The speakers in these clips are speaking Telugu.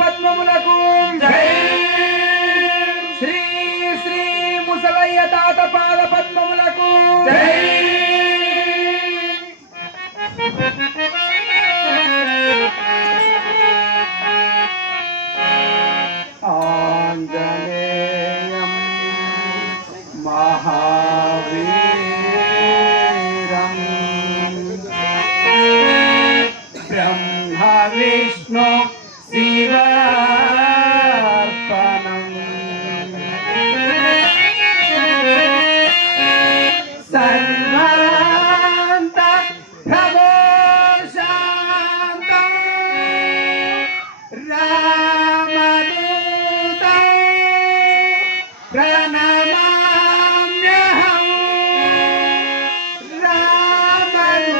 పద్మములకు శ్రీ శ్రీ ముసలయ్య తాత పాద పద్మములకు ఆంజనేయం మహావీరం బ్రహ్మ విష్ణు శివార్పణం సర్వాంత ప్రభో శాంతం రామదూతం ప్రణమామ్యహం రామదూతం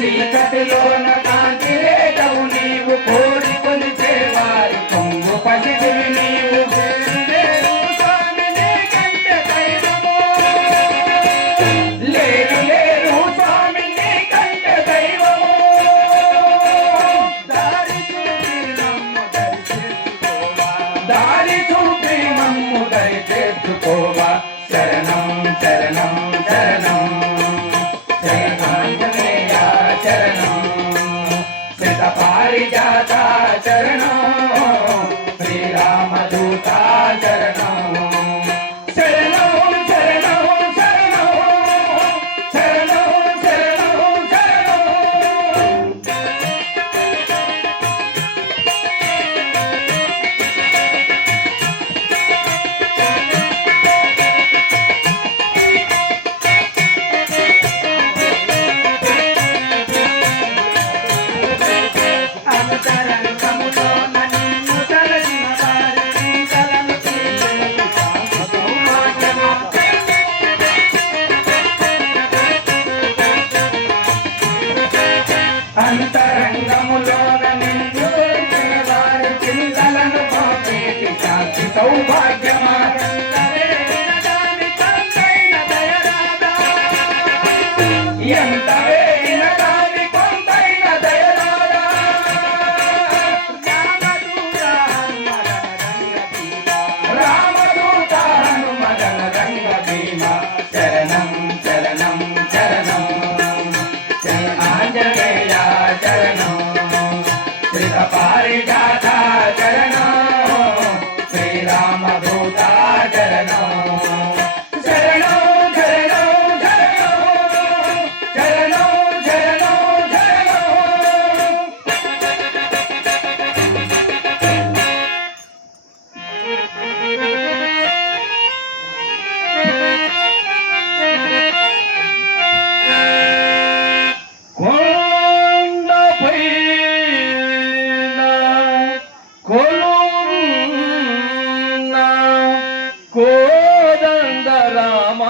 చీకటిలోన కాంతి రేఖవు నీవు కోరి కొలిచేవారి కొంగు పసిడివి నీవు స్వామి నీకంటే దైవము లేరు లేరు స్వామి నీకంటే దైవము దారి చూపి మమ్ము దరి చేర్చుకోవా శరణం శరణం శరణం పారిజాత చరణం శ్రీరామదూత చరణం శరణం శరణం శరణం శరణం శరణం శరణం అంతరంగములోన నిన్ను వారి చింతలను పోపేటి శాంతి సౌభాగ్యమా ఎంత వేయిన దాని కొంతైన దయరాదా రామదూత హనుమదన రంగ భీమ శరణం శరణం శరణం జయ ఆంజనేయ చరణం శ్రీత పారిజాత చరణం శ్రీరామదూత చరణం శరణం శరణం శరణం శరణం శరణం శరణం కోదండ రామ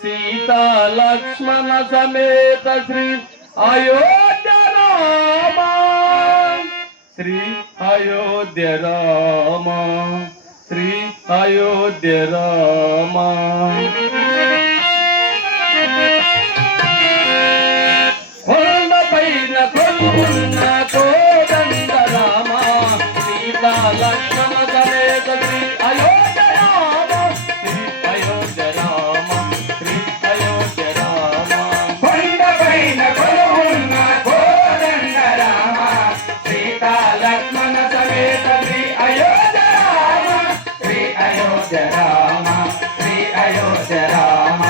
సీతా లక్ష్మణ సమేత శ్రీ అయోధ్య రామ శ్రీ అయోధ్య రామ శ్రీ అయోధ్య రామ కొండపైన కొలువున్న కోదండ రామ సీతా లక్ష్మణ సమేత శ్రీ అయోధ్య రామ శ్రీ అయోధ్య రామ శ్రీ అయోధ్య రామ కొండపైన కొలువున్న కోదండ రామ సీతా లక్ష్మణ సమేత శ్రీ అయోధ్య రామ శ్రీ అయోధ్య రామ శ్రీ అయోధ్య రామ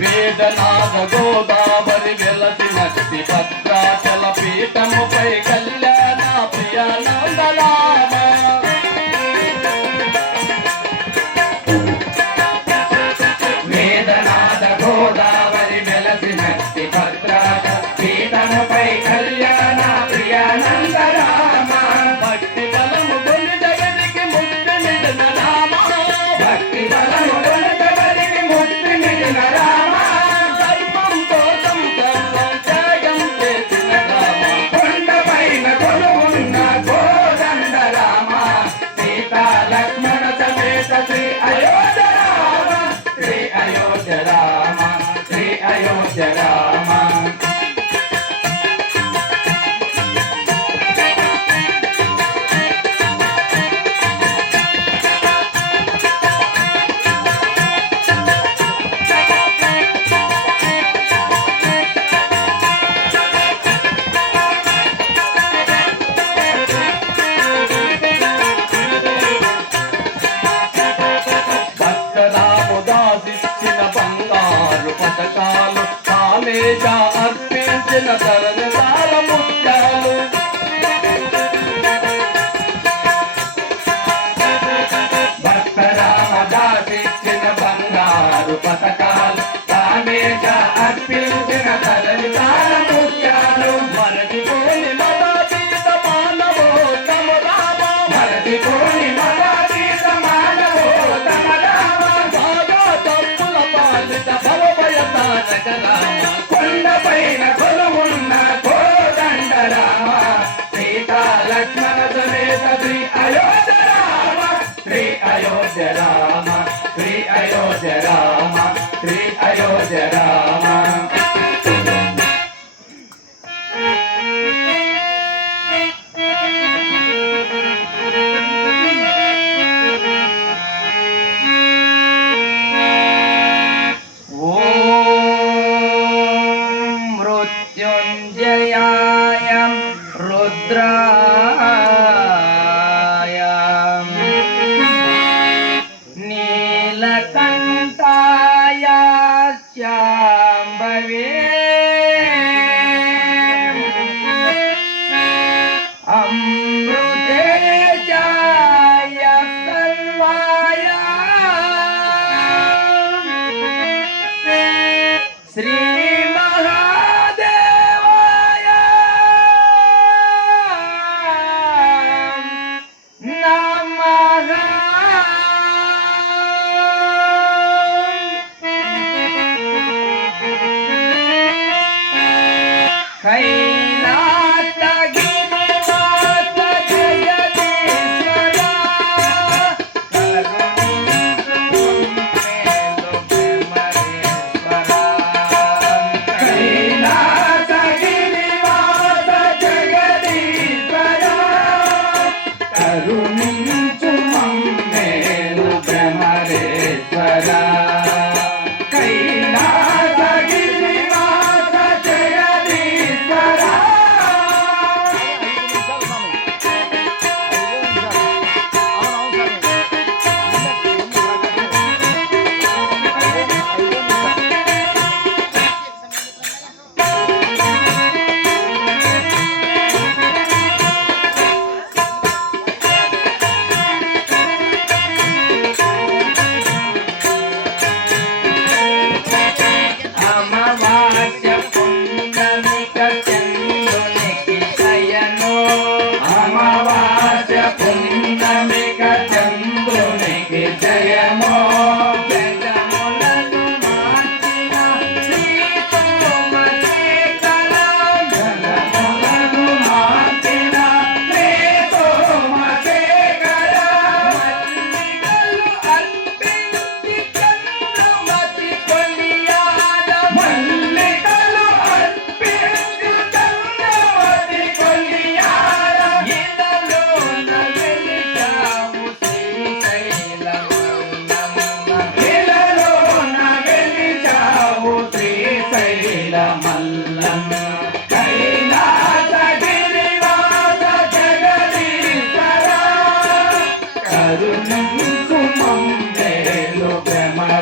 వేదనాథ గోదావరి వెలసినట్టి భద్రాచల పీఠముపై కళ్యాణ ప్రియానందరామ వేదనాథ గోదావరి వెలసినట్టి భద్రాచ పీఠముపై కళ్యాణ ప్రియానంద రామ భక్తి బలము కొని జగతికి ముక్తి నిడిన రామ భక్తి బలము కొనగలిగి ముక్తి నిలిన రామ ధర్మం కోసం సర్వం త్యాగం చేసిన రామ కొండపైన కొలువున్న కోదండ రామ సీతా లక్ష్మణ సమేత శ్రీ అయోధ్య రామ శ్రీ అయోధ్య రామ శ్రీ అయోధ్య రామ భక్తరాము దాసిచ్చిన బంగారు పథకాలు కామేశ అర్పించిన తరణాల ముత్యాలు భక్త రామదాసిచ్చిన బంగారు పథకాలు కామేశ అర్పించిన తరలితాల ముత్యాలు మరచిపోని మతాతీత మానవోత్తమ రామ మరచిపోని మదాతీత మానవోత్తమ రామ బాగా తప్పుల పాలిత భవభయతారక రామ కొండపైన కొలువున్న కోదండ రామ సీతా లక్ష్మణ సమేత శ్రీ అయోధ్య రామ శ్రీ అయోధ్య రామ శ్రీ అయోధ్య రామ శ్రీ అయోధ్య రామ ఓం మృత్యుంజయాయ రుద్రాయ నీలకంఠాయ శాంభవే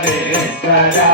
రాఘవేశ్వరా